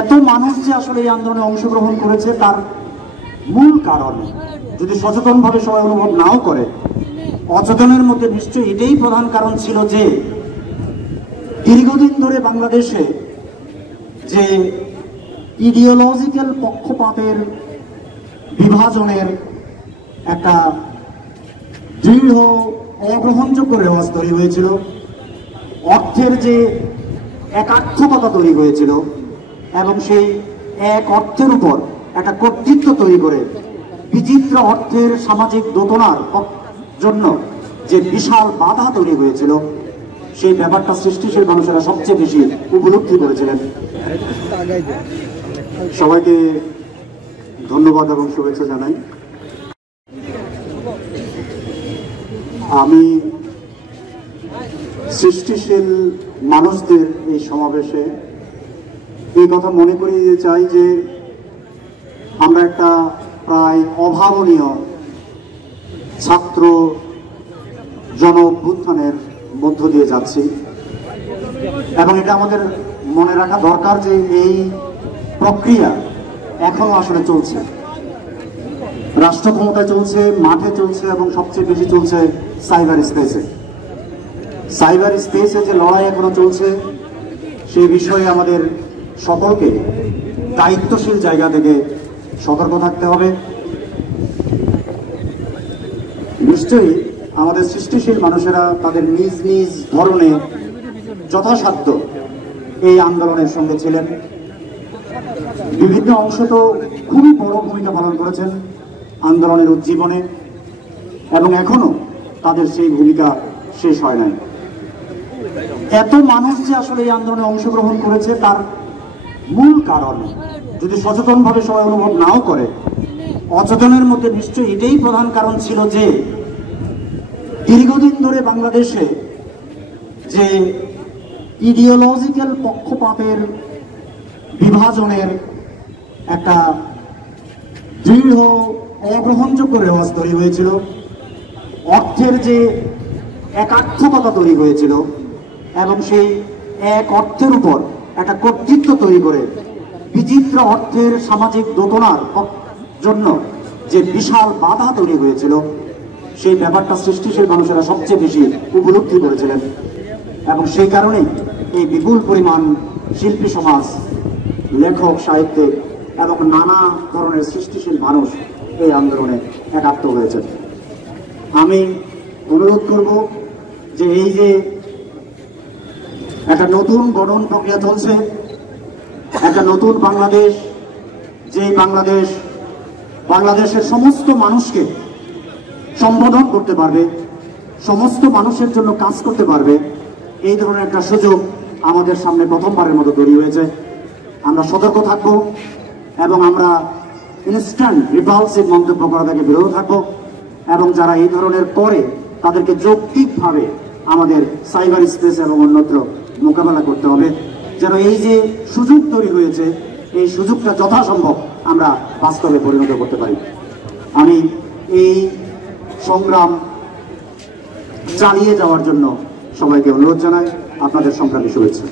এত মানুষ যে আসলে এই আন্দোলনে অংশগ্রহণ করেছে তার মূল কারণ যদি সচেতনভাবে সবাই অনুভব নাও করে, অচেতনের মধ্যে নিশ্চয়ই এটাই প্রধান কারণ ছিল যে দীর্ঘদিন ধরে বাংলাদেশে যে ইডিওলজিক্যাল পক্ষপাতের বিভাজনের একটা দৃঢ় অগ্রহণযোগ্য রেওয়াজ তৈরি হয়েছিল, অর্থের যে একাত্মকতা তৈরি হয়েছিল এবং সেই এক অর্থের উপর একটা কর্তৃত্ব তৈরি করে বিচিত্র অর্থের সামাজিক দোতনার জন্য যে বিশাল বাধা তৈরি হয়েছিল, সেই ব্যাপারটা সৃষ্টিশীল মানুষেরা সবচেয়ে বেশি উপলব্ধি করেছিলেন। সবাইকে ধন্যবাদ এবং শুভেচ্ছা জানাই। আমি সৃষ্টিশীল মানুষদের এই সমাবেশে এই কথা মনে করিয়ে দিতে চাই যে আমরা একটা প্রায় অভাবনীয় ছাত্র জন অভ্যুত্থানের মধ্য দিয়ে যাচ্ছি এবং এটা আমাদের মনে রাখা দরকার যে এই প্রক্রিয়া এখনো আসলে চলছে, রাষ্ট্র ক্ষমতায় চলছে, মাঠে চলছে এবং সবচেয়ে বেশি চলছে সাইবার স্পেসে। সাইবার স্পেসে যে লড়াই এখনো চলছে সেই বিষয়ে আমাদের সকলকে দায়িত্বশীল জায়গা থেকে সতর্ক থাকতে হবে। নিশ্চয়ই আমাদের সৃষ্টিশীল মানুষেরা তাদের নিজ নিজ ধরনে যথাসাধ্য এই আন্দোলনের সঙ্গে ছিলেন। বিভিন্ন অংশ তো খুবই বড় ভূমিকা পালন করেছেন আন্দোলনের উজ্জীবনে এবং এখনো তাদের সেই ভূমিকা শেষ হয় নাই। এত মানুষ যে আসলে এই আন্দোলনে অংশগ্রহণ করেছে তার মূল কারণ যদি সচেতনভাবে সবাই অনুভব নাও করে, অচেতনের মধ্যে নিশ্চয়ই এটাই প্রধান কারণ ছিল যে দীর্ঘদিন ধরে বাংলাদেশে যে ইডিওলজিক্যাল পক্ষপাতের বিভাজনের একটা দৃঢ় অগ্রহণযোগ্য রেওয়াজ তৈরি হয়েছিল, অর্থের যে একাত্মকতা তৈরি হয়েছিল এবং সেই এক অর্থের উপর একটা কর্তৃত্ব তৈরি করে বিচিত্র অর্থের সামাজিক দোতনার জন্য যে বিশাল বাধা তৈরি হয়েছিল, সেই ব্যাপারটা সৃষ্টিশীল মানুষেরা সবচেয়ে বেশি উপলব্ধি করেছিলেন এবং সেই কারণেই এই বিপুল পরিমাণ শিল্পী সমাজ, লেখক, সাহিত্যিক এবং নানা ধরনের সৃষ্টিশীল মানুষ এই আন্দোলনে একাত্ম হয়েছে। আমি অনুরোধ করব যে এই যে একটা নতুন গঠন প্রক্রিয়া চলছে, একটা নতুন বাংলাদেশ, যে বাংলাদেশের সমস্ত মানুষকে সম্বোধন করতে পারবে, সমস্ত মানুষের জন্য কাজ করতে পারবে, এই ধরনের একটা সুযোগ আমাদের সামনে প্রথমবারের মতো তৈরি হয়েছে। আমরা সতর্ক থাকবো এবং আমরা ইনস্ট্যান্ট রিপালসিভ মন্তব্য করা থেকে বিরত থাকবো এবং যারা এই ধরনের করে তাদেরকে যৌক্তিকভাবে আমাদের সাইবার স্পেস এবং অন্যত্র মোকাবেলা করতে হবে, যেন এই যে সুযোগ তৈরি হয়েছে এই সুযোগটা যথাসম্ভব আমরা বাস্তবে পরিণত করতে পারি। আমি এই সংগ্রাম চালিয়ে যাওয়ার জন্য সবাইকে অনুরোধ জানাই। আপনাদের সংগ্রামী শুভেচ্ছা।